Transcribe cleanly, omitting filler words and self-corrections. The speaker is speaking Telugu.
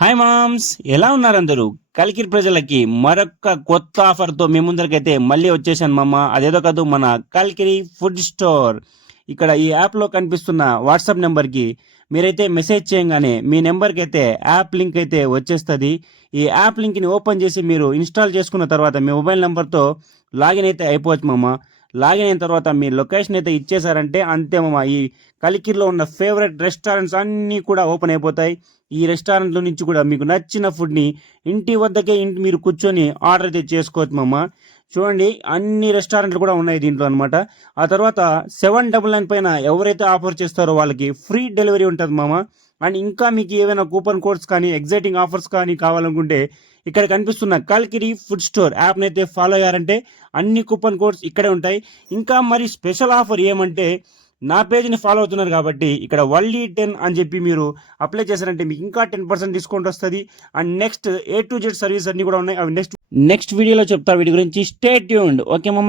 హాయ్ మామ్స్, ఎలా ఉన్నారు అందరూ? కలికిరి ప్రజలకి మరొక కొత్త ఆఫర్తో మీ ముందరికైతే మళ్ళీ వచ్చేసాను మామ. అదేదో కాదు, మన కలికిరి ఫుడ్ స్టోర్. ఇక్కడ ఈ యాప్లో కనిపిస్తున్న వాట్సాప్ నెంబర్కి మీరైతే మెసేజ్ చేయగానే మీ నెంబర్కి అయితే యాప్ లింక్ అయితే వచ్చేస్తుంది. ఈ యాప్ లింక్ని ఓపెన్ చేసి మీరు ఇన్స్టాల్ చేసుకున్న తర్వాత మీ మొబైల్ నెంబర్తో లాగిన్ అయితే అయిపోవచ్చు మామ. లాగిన్ అయిన తర్వాత మీ లొకేషన్ అయితే ఇచ్చేసారంటే అంతే మామ. ఈ కలికిరిలో ఉన్న ఫేవరెట్ రెస్టారెంట్స్ అన్నీ కూడా ఓపెన్ అయిపోతాయి. ఈ రెస్టారెంట్ల నుంచి కూడా మీకు నచ్చిన ఫుడ్ని ఇంటి వద్దకే మీరు కూర్చొని ఆర్డర్ అయితే చేసుకోవచ్చు మామ. చూడండి, అన్ని రెస్టారెంట్లు కూడా ఉన్నాయి దీంట్లో అనమాట. ఆ తర్వాత 799 పైన ఎవరైతే ఆఫర్ చేస్తారో వాళ్ళకి ఫ్రీ డెలివరీ ఉంటుంది మామ. అండ్ ఇంకా మీకు ఏమైనా కూపన్ కోడ్స్ కానీ ఎగ్జైటింగ్ ఆఫర్స్ కానీ కావాలనుకుంటే ఇక్కడ కనిపిస్తున్న కలికిరి ఫుడ్ స్టోర్ యాప్ని అయితే ఫాలో అయ్యారంటే అన్ని కూపన్ కోడ్స్ ఇక్కడే ఉంటాయి. ఇంకా మరి స్పెషల్ ఆఫర్ ఏమంటే, నా పేజ్ని ఫాలో అవుతున్నారు కాబట్టి ఇక్కడ వల్లీ 10 అని చెప్పి మీరు అప్లై చేశారంటే మీకు ఇంకా 10% డిస్కౌంట్ వస్తుంది. And next A to Z service అన్ని కూడా ఉన్నాయి. అవి నెక్స్ట్ వీడియోలో చెప్తా. వీటి గురించి స్టే ట్యూన్డ్. ఓకే మమ్మ.